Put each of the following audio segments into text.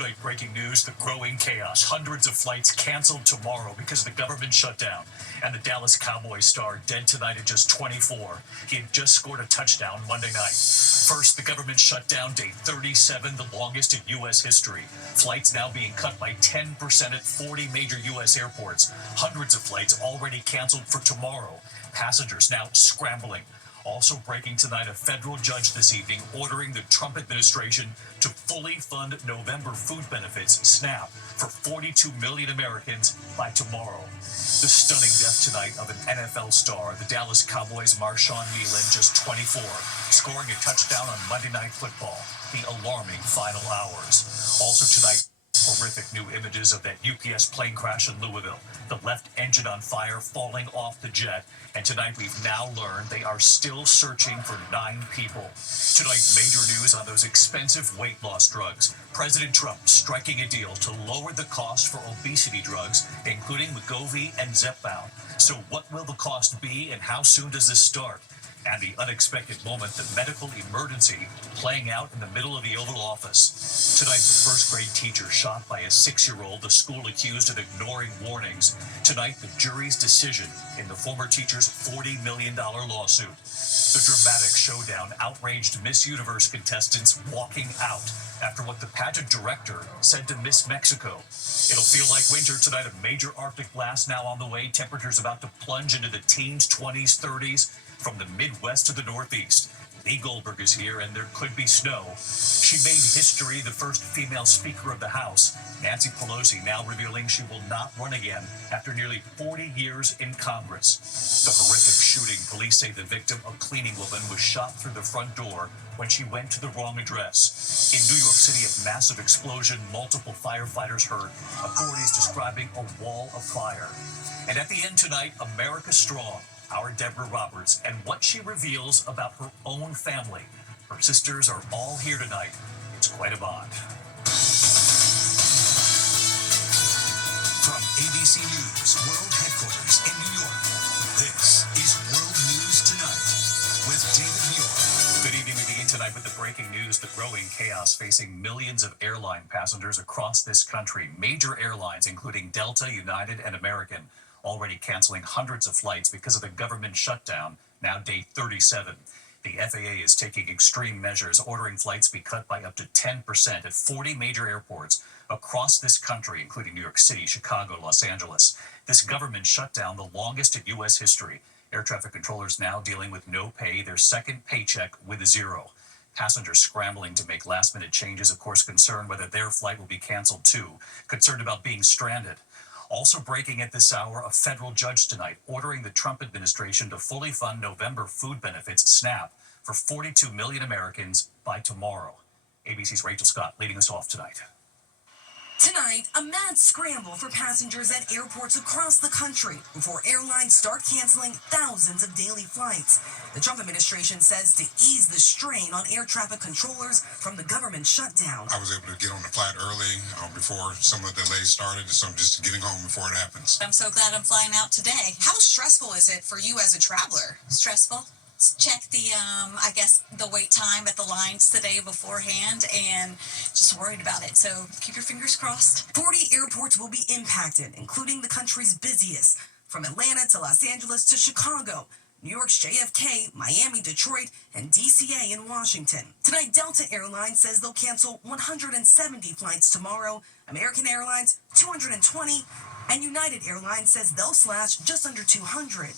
Tonight, breaking news, the growing chaos. Hundreds of flights canceled tomorrow because of the government shutdown. And the Dallas Cowboys star dead tonight at just 24. He had just scored a touchdown Monday night. First, the government shutdown, day 37, the longest in U.S. history. Flights now being cut by 10% at 40 major U.S. airports. Hundreds of flights already canceled for tomorrow. Passengers now scrambling. Also breaking tonight, a federal judge this evening ordering the Trump administration to fully fund November food benefits, SNAP, for 42 million Americans by tomorrow. The stunning death tonight of an NFL star, the Dallas Cowboys' Marshawn Kneeland, just 24, scoring a touchdown on Monday Night Football, the alarming final hours. Also tonight, horrific new images of that UPS plane crash in Louisville, the left engine on fire falling off the jet. And tonight we've now learned they are still searching for 9 people. Tonight, major news on those expensive weight loss drugs. President Trump striking a deal to lower the cost for obesity drugs, including Wegovy and Zepbound. So what will the cost be and how soon does this start? And the unexpected moment, the medical emergency playing out in the middle of the Oval Office. Tonight, the first grade teacher shot by a 6-year-old, the school accused of ignoring warnings. Tonight, the jury's decision in the former teacher's $40 million lawsuit. The dramatic showdown outraged Miss Universe contestants walking out after what the pageant director said to Miss Mexico. It'll feel like winter tonight, a major Arctic blast now on the way. Temperatures about to plunge into the teens, 20s, 30s. From the Midwest to the Northeast, Lee Goldberg is here, and there could be snow. She made history, the first female Speaker of the House. Nancy Pelosi now revealing she will not run again after nearly 40 years in Congress. The horrific shooting, police say the victim, a cleaning woman, was shot through the front door when she went to the wrong address. In New York City, a massive explosion, multiple firefighters hurt, authorities describing a wall of fire. And at the end tonight, America Strong. Our Deborah Roberts, and what she reveals about her own family. Her sisters are all here tonight. It's quite a bond. From ABC News World Headquarters in New York, this is World News Tonight with David Muir. Good evening. We begin tonight with the breaking news, the growing chaos facing millions of airline passengers across this country. Major airlines, including Delta, United, and American, already canceling hundreds of flights because of the government shutdown, now day 37. The FAA is taking extreme measures, ordering flights be cut by up to 10% at 40 major airports across this country, including New York City, Chicago, Los Angeles. This government shutdown, the longest in U.S. history. Air traffic controllers now dealing with no pay, their second paycheck with a zero. Passengers scrambling to make last-minute changes, of course, concerned whether their flight will be canceled too, concerned about being stranded. Also breaking at this hour, a federal judge tonight ordering the Trump administration to fully fund November food benefits, SNAP, for 42 million Americans by tomorrow. ABC's Rachel Scott leading us off tonight. Tonight, a mad scramble for passengers at airports across the country before airlines start canceling thousands of daily flights. The Trump administration says to ease the strain on air traffic controllers from the government shutdown. I was able to get on the flight early before some of the delays started, so I'm just getting home before it happens. I'm so glad I'm flying out today. How stressful is it for you as a traveler? Stressful. Check the, the wait time at the lines today beforehand and just worried about it. So keep your fingers crossed. 40 airports will be impacted, including the country's busiest, from Atlanta to Los Angeles to Chicago, New York's JFK, Miami, Detroit, and DCA in Washington. Tonight, Delta Airlines says they'll cancel 170 flights tomorrow, American Airlines 220, and United Airlines says they'll slash just under 200.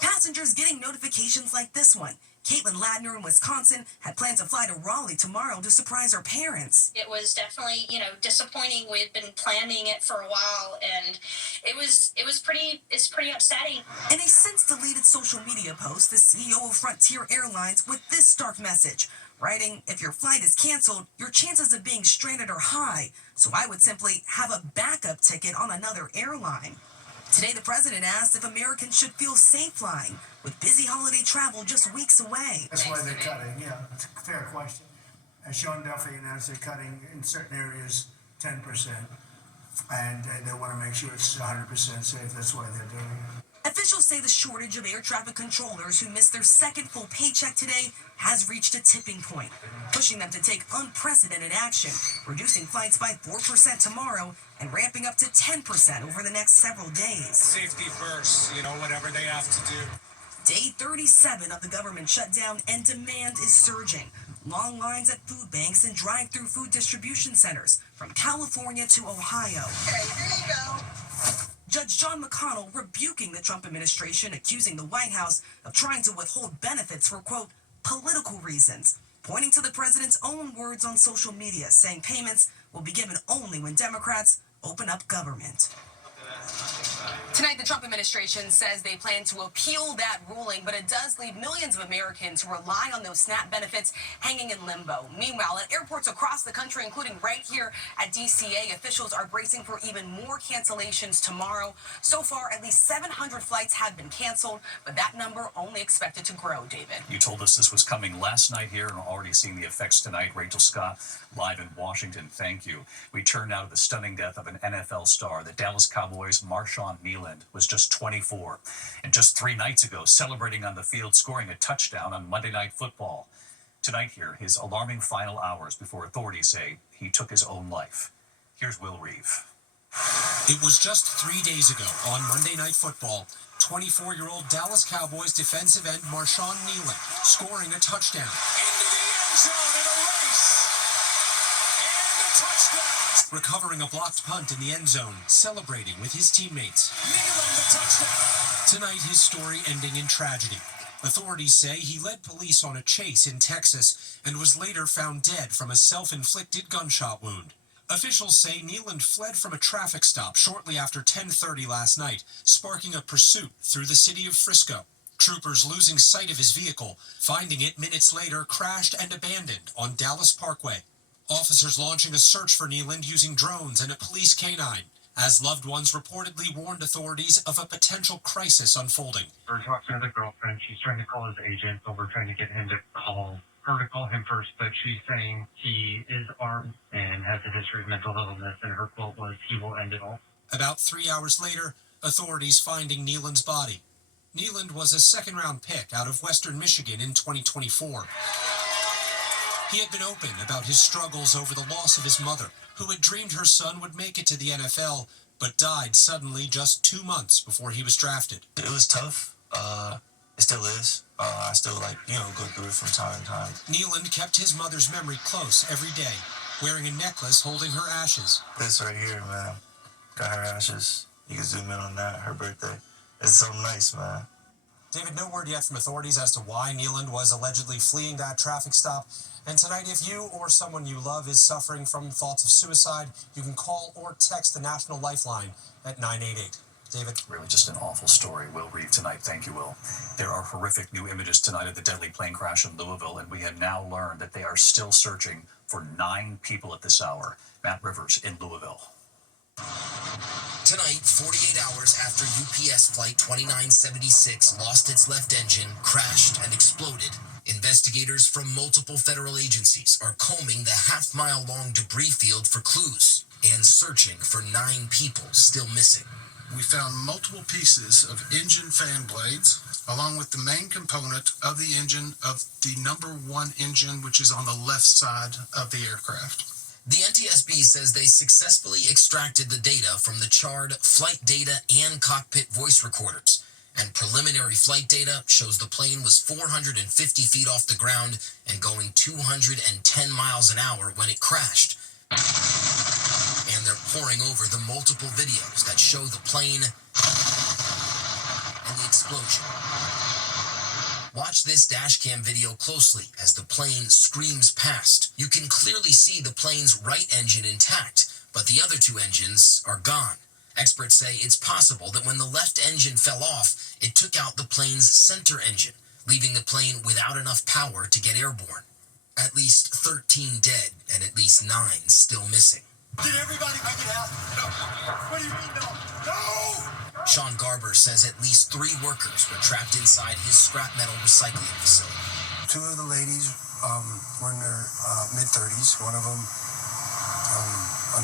Passengers getting notifications like this one. Caitlin Ladner in Wisconsin had planned to fly to Raleigh tomorrow to surprise her parents. It was definitely, disappointing. We had been planning it for a while, and it's pretty upsetting. In a since-deleted social media post, the CEO of Frontier Airlines with this stark message, writing, "If your flight is canceled, your chances of being stranded are high, so I would simply have a backup ticket on another airline." Today, the president asked if Americans should feel safe flying, with busy holiday travel just weeks away. That's why they're cutting, yeah. It's a fair question. As Sean Duffy announced, they're cutting in certain areas 10%, and they want to make sure it's 100% safe. That's why they're doing it. Officials say the shortage of air traffic controllers who missed their second full paycheck today has reached a tipping point, pushing them to take unprecedented action, reducing flights by 4% tomorrow and ramping up to 10% over the next several days. Safety first, whatever they have to do. Day 37 of the government shutdown and demand is surging. Long lines at food banks and drive-through food distribution centers from California to Ohio. Okay, here you go. Judge John McConnell rebuking the Trump administration, accusing the White House of trying to withhold benefits for, quote, political reasons, pointing to the president's own words on social media, saying payments will be given only when Democrats open up government. Tonight, the Trump administration says they plan to appeal that ruling, but it does leave millions of Americans who rely on those SNAP benefits hanging in limbo. Meanwhile, at airports across the country, including right here at DCA, officials are bracing for even more cancellations tomorrow. So far, at least 700 flights have been canceled, but that number only expected to grow, David. You told us this was coming last night here and already seeing the effects tonight. Rachel Scott, live in Washington, thank you. We turn now to the stunning death of an NFL star. The Dallas Cowboys' Marshawn Kneeland was just 24. And just 3 nights ago, celebrating on the field, scoring a touchdown on Monday Night Football. Tonight here, his alarming final hours before authorities say he took his own life. Here's Will Reeve. It was just 3 days ago on Monday Night Football, 24-year-old Dallas Cowboys defensive end Marshawn Kneeland scoring a touchdown. Into the end zone in a race. And a touchdown. Recovering a blocked punt in the end zone, celebrating with his teammates. Kneeland the touchdown. Tonight, his story ending in tragedy. Authorities say he led police on a chase in Texas and was later found dead from a self-inflicted gunshot wound. Officials say Kneeland fled from a traffic stop shortly after 10:30 last night, sparking a pursuit through the city of Frisco. Troopers losing sight of his vehicle, finding it minutes later crashed and abandoned on Dallas Parkway. Officers launching a search for Kneeland using drones and a police canine, as loved ones reportedly warned authorities of a potential crisis unfolding. We're talking to the girlfriend. She's trying to call his agent, but we're trying to get him to call her to call him first. But she's saying he is armed and has a history of mental illness, and her quote was, "He will end it all." About 3 hours later, authorities finding Kneeland's body. Kneeland was a second-round pick out of Western Michigan in 2024. He had been open about his struggles over the loss of his mother, who had dreamed her son would make it to the NFL, but died suddenly just 2 months before he was drafted. It was tough. It still is. I still go through it from time to time. Kneeland kept his mother's memory close every day, wearing a necklace holding her ashes. This right here, man, got her ashes. You can zoom in on that, her birthday. It's so nice, man. David, no word yet from authorities as to why Kneeland was allegedly fleeing that traffic stop. And tonight, if you or someone you love is suffering from thoughts of suicide, you can call or text the National Lifeline at 988. David? Really just an awful story. Will Reeve tonight. Thank you, Will. There are horrific new images tonight of the deadly plane crash in Louisville, and we have now learned that they are still searching for 9 people at this hour. Matt Rivers in Louisville. Tonight, 48 hours after UPS Flight 2976 lost its left engine, crashed, and exploded, investigators from multiple federal agencies are combing the half-mile-long debris field for clues and searching for 9 people still missing. We found multiple pieces of engine fan blades, along with the main component of the engine of the number 1 engine, which is on the left side of the aircraft. The NTSB says they successfully extracted the data from the charred flight data and cockpit voice recorders, and preliminary flight data shows the plane was 450 feet off the ground and going 210 miles an hour when it crashed. And they're poring over the multiple videos that show the plane and the explosion. Watch this dashcam video closely as the plane screams past. You can clearly see the plane's right engine intact, but the other 2 engines are gone. Experts say it's possible that when the left engine fell off, it took out the plane's center engine, leaving the plane without enough power to get airborne. At least 13 dead and at least 9 still missing. Did everybody make it out? No. What do you mean no? No! Sean Garber says at least 3 workers were trapped inside his scrap metal recycling facility. 2 of the ladies were in their mid-30s. One of them,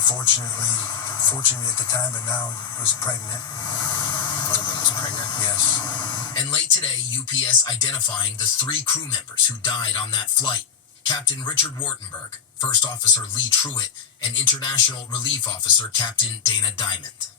fortunate at the time, but now was pregnant. One of them was pregnant? Yeah. today, UPS identifying the 3 crew members who died on that flight. Captain Richard Wartenberg, First Officer Lee Truitt, and International Relief Officer Captain Dana Diamond.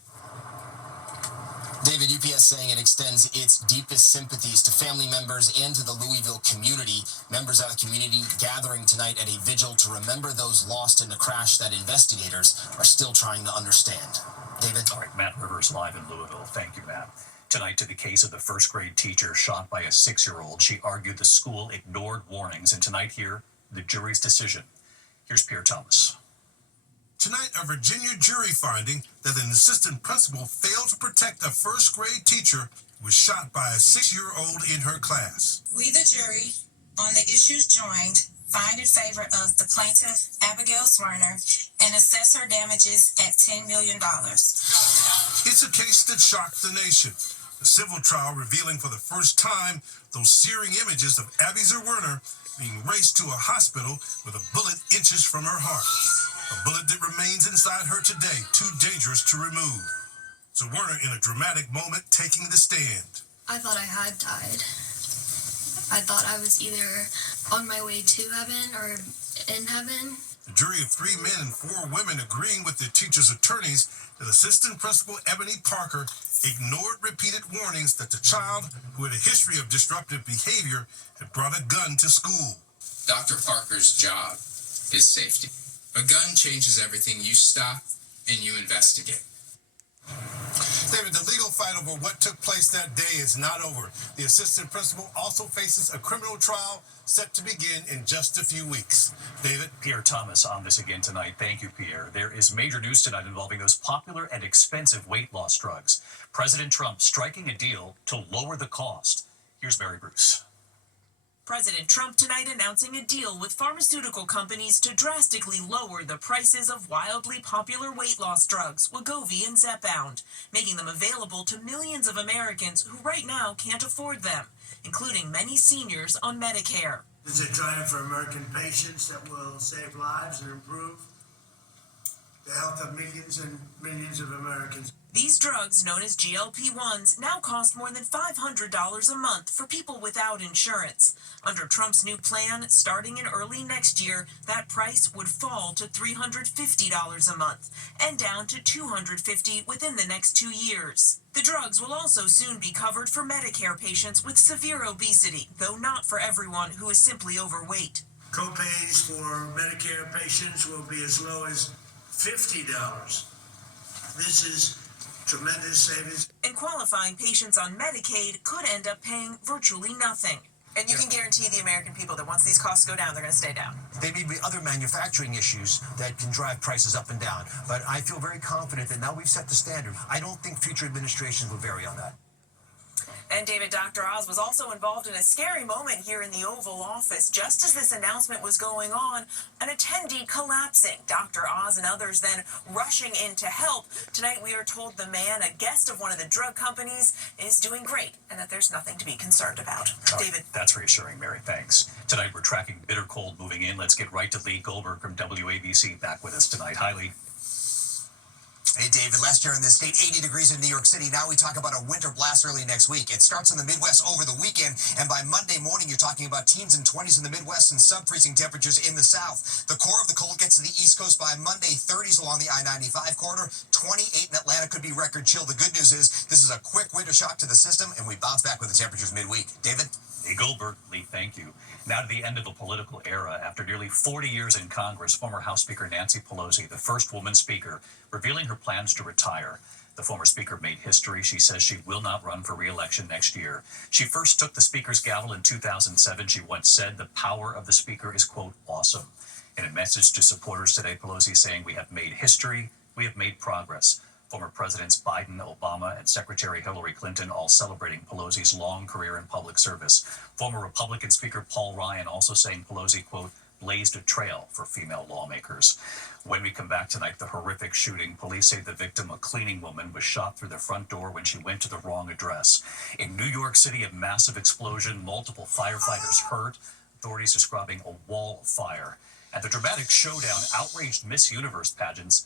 David, UPS saying it extends its deepest sympathies to family members and to the Louisville community. Members of the community gathering tonight at a vigil to remember those lost in the crash that investigators are still trying to understand. David? All right, Matt Rivers live in Louisville. Thank you, Matt. Tonight to the case of the first grade teacher shot by a 6-year-old. She argued the school ignored warnings, and tonight here, the jury's decision. Here's Pierre Thomas. Tonight, a Virginia jury finding that an assistant principal failed to protect a first grade teacher who was shot by a 6-year-old in her class. We, the jury, on the issues joined, find in favor of the plaintiff, Abigail Swerner, and assess her damages at $10 million. It's a case that shocked the nation. The civil trial revealing for the first time those searing images of Abby Zerwerner being raced to a hospital with a bullet inches from her heart. A bullet that remains inside her today, too dangerous to remove. Zerwerner in a dramatic moment taking the stand. I thought I had died. I thought I was either on my way to heaven or in heaven. The jury of 3 men and 4 women agreeing with the teacher's attorneys that Assistant Principal Ebony Parker ignored repeated warnings that the child, who had a history of disruptive behavior, had brought a gun to school. Dr. Parker's job is safety. A gun changes everything. You stop and you investigate. David, the legal fight over what took place that day is not over. The assistant principal also faces a criminal trial set to begin in just a few weeks. David? Pierre Thomas on this again tonight. Thank you, Pierre. There is major news tonight involving those popular and expensive weight loss drugs. President Trump striking a deal to lower the cost. Here's Mary Bruce. President Trump tonight announcing a deal with pharmaceutical companies to drastically lower the prices of wildly popular weight loss drugs, Wegovy and Zepbound, making them available to millions of Americans who right now can't afford them, including many seniors on Medicare. It's a triumph for American patients that will save lives and improve the health of millions and millions of Americans. These drugs, known as GLP-1s, now cost more than $500 a month for people without insurance. Under Trump's new plan, starting in early next year, that price would fall to $350 a month and down to $250 within the next 2 years. The drugs will also soon be covered for Medicare patients with severe obesity, though not for everyone who is simply overweight. Copays for Medicare patients will be as low as $50. This is tremendous savings. And qualifying patients on Medicaid could end up paying virtually nothing. And you can guarantee the American people that once these costs go down, they're going to stay down. There may be other manufacturing issues that can drive prices up and down, but I feel very confident that now we've set the standard. I don't think future administrations will vary on that. And David, Dr. Oz was also involved in a scary moment here in the Oval Office. Just as this announcement was going on, an attendee collapsing. Dr. Oz and others then rushing in to help. Tonight we are told the man, a guest of one of the drug companies, is doing great and that there's nothing to be concerned about. David. That's reassuring, Mary. Thanks. Tonight we're tracking bitter cold moving in. Let's get right to Lee Goldberg from WABC back with us tonight. Hi, Lee. Hey, David, last year in this state, 80 degrees in New York City. Now we talk about a winter blast early next week. It starts in the Midwest over the weekend, and by Monday morning, you're talking about teens and 20s in the Midwest and sub-freezing temperatures in the South. The core of the cold gets to the East Coast by Monday, 30s along the I-95 corridor, 28 in Atlanta could be record chill. The good news is this is a quick winter shock to the system, and we bounce back with the temperatures midweek. David? Lee Goldberg. Lee, thank you. Now to the end of a political era. After nearly 40 years in Congress, former House Speaker Nancy Pelosi, the first woman speaker, revealing her plans to retire. The former speaker made history. She says she will not run for re-election next year. She first took the speaker's gavel in 2007. She once said the power of the speaker is, quote, awesome. In a message to supporters today, Pelosi saying, we have made history, we have made progress. Former Presidents Biden, Obama, and Secretary Hillary Clinton all celebrating Pelosi's long career in public service. Former Republican Speaker Paul Ryan also saying Pelosi, quote, blazed a trail for female lawmakers. When we come back tonight, the horrific shooting. Police say the victim, a cleaning woman, was shot through the front door when she went to the wrong address. In New York City, a massive explosion, multiple firefighters hurt. Authorities describing a wall of fire. At the dramatic showdown, outraged Miss Universe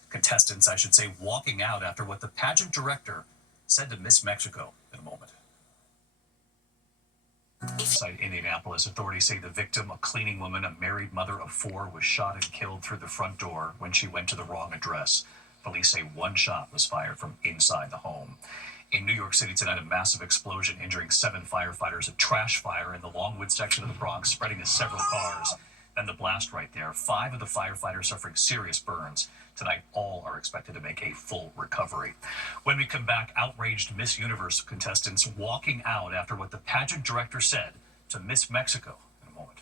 contestants, walking out after what the pageant director said to Miss Mexico. In a moment. Inside Indianapolis, authorities say the victim, a cleaning woman, a married mother of 4, was shot and killed through the front door when she went to the wrong address. Police say 1 shot was fired from inside the home. In New York City tonight, a massive explosion injuring 7 firefighters, a trash fire in the Longwood section of the Bronx, spreading to several cars. And the blast right there. 5 of the firefighters suffering serious burns. Tonight, all are expected to make a full recovery. When we come back, outraged Miss Universe contestants walking out after what the pageant director said to Miss Mexico. In a moment.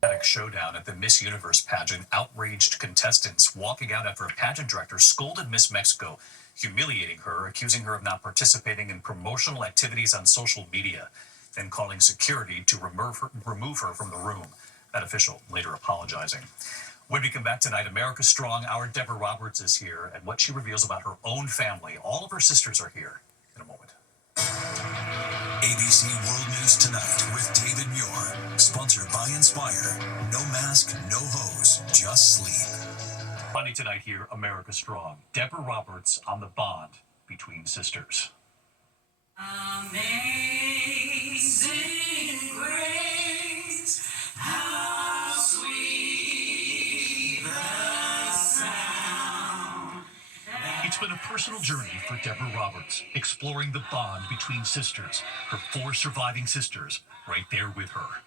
Dramatic showdown at the Miss Universe pageant. Outraged contestants walking out after a pageant director scolded Miss Mexico, humiliating her, accusing her of not participating in promotional activities on social media, then calling security to remove her from the room. That official later apologizing. When we come back tonight, America Strong, our Deborah Roberts is here, and what she reveals about her own family. All of her sisters are here in a moment. ABC World News Tonight with David Muir. Sponsored by Inspire. No mask, no hose, just sleep. Funny tonight here, America Strong. Deborah Roberts on the bond between sisters. Amazing grace, how sweet the sound. It's been a personal journey for Deborah Roberts, exploring the bond between sisters, her 4 surviving sisters right there with her.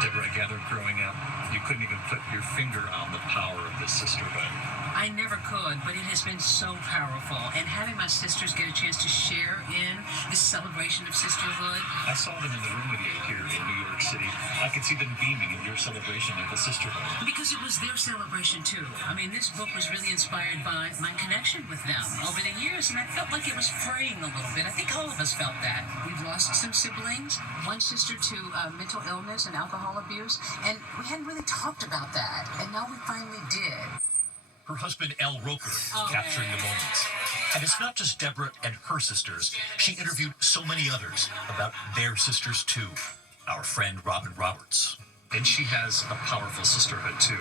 Deborah, I gathered growing up, you couldn't even put your finger on the power of this sisterhood. I never could, but it has been so powerful. And having my sisters get a chance to share in this celebration of sisterhood. I saw them in the room with you here in New York City. I could see them beaming in your celebration of the sisterhood. Because it was their celebration too. I mean, this book was really inspired by my connection with them over the years, and I felt like it was fraying a little bit. I think all of us felt that. We've lost some siblings, one sister to mental illness and alcohol abuse, and we hadn't really talked about that, and now we finally did. Her husband, Al Roker, capturing the moments. And it's not just Deborah and her sisters. She interviewed so many others about their sisters, too. Our friend, Robin Roberts. And she has a powerful sisterhood, too.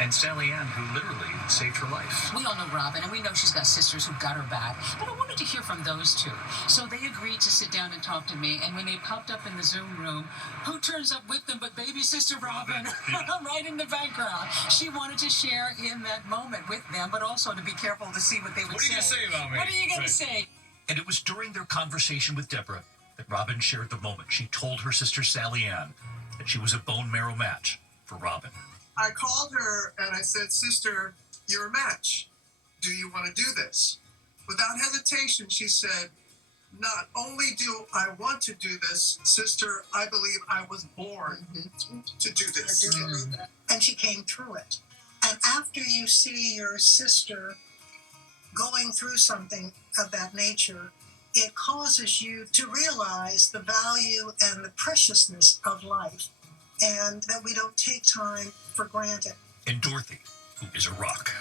And Sally Ann, who literally saved her life. We all know Robin, and we know she's got sisters who got her back. But I wanted to hear from those 2. So they agreed to sit down and talk to me. And when they popped up in the Zoom room, who turns up with them but baby sister Robin? Right in the background. She wanted to share in that moment with them, but also to be careful to see what they would say. What are you going to say about me? What are you going to say? And it was during their conversation with Deborah that Robin shared the moment. She told her sister Sally Ann that she was a bone marrow match for Robin. I called her and I said, "Sister, you're a match. Do you want to do this?" Without hesitation, she said, "Not only do I want to do this, sister, I believe I was born to do this." And she came through it. And after you see your sister going through something of that nature, it causes you to realize the value and the preciousness of life, and that we don't take time for granted. And Dorothy, who is a rock.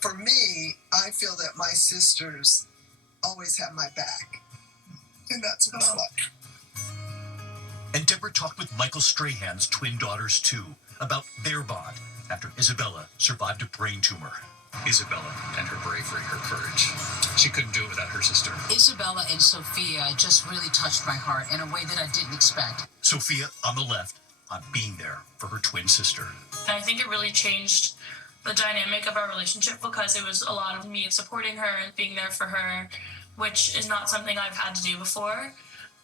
For me, I feel that my sisters always have my back. And that's about it. And Deborah talked with Michael Strahan's twin daughters, too, about their bond after Isabella survived a brain tumor. Isabella and her bravery, her courage. She couldn't do it without her sister. Isabella and Sophia just really touched my heart in a way that I didn't expect. Sophia, on the left, on being there for her twin sister. And I think it really changed the dynamic of our relationship because it was a lot of me supporting her and being there for her, which is not something I've had to do before.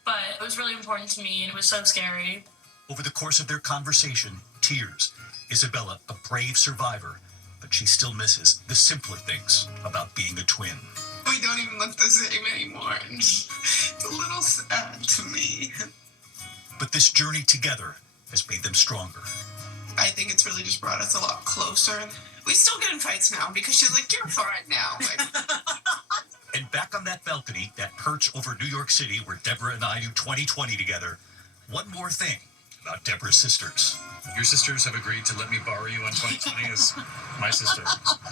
But it was really important to me and it was so scary. Over the course of their conversation, tears. Isabella, a brave survivor, but she still misses the simpler things about being a twin. We don't even look the same anymore. It's a little sad to me. But this journey together has made them stronger. I think it's really just brought us a lot closer. We still get in fights now because she's like, "You're fine now." Like, And back on that balcony, that perch over New York City where Deborah and I do 2020 together, one more thing about Deborah's sisters. Your sisters have agreed to let me borrow you on 2020 as my sister.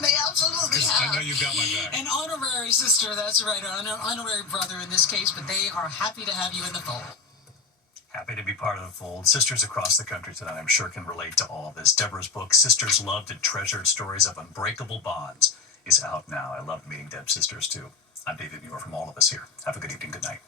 They absolutely have. I know you've got my back. An honorary sister, that's right, an honorary brother in this case, but they are happy to have you in the fold. Happy to be part of the fold. Sisters across the country tonight, I'm sure, can relate to all of this. Deborah's book, Sisters Loved and Treasured, Stories of Unbreakable Bonds, is out now. I love meeting Deb's sisters, too. I'm David Muir from all of us here. Have a good evening. Good night.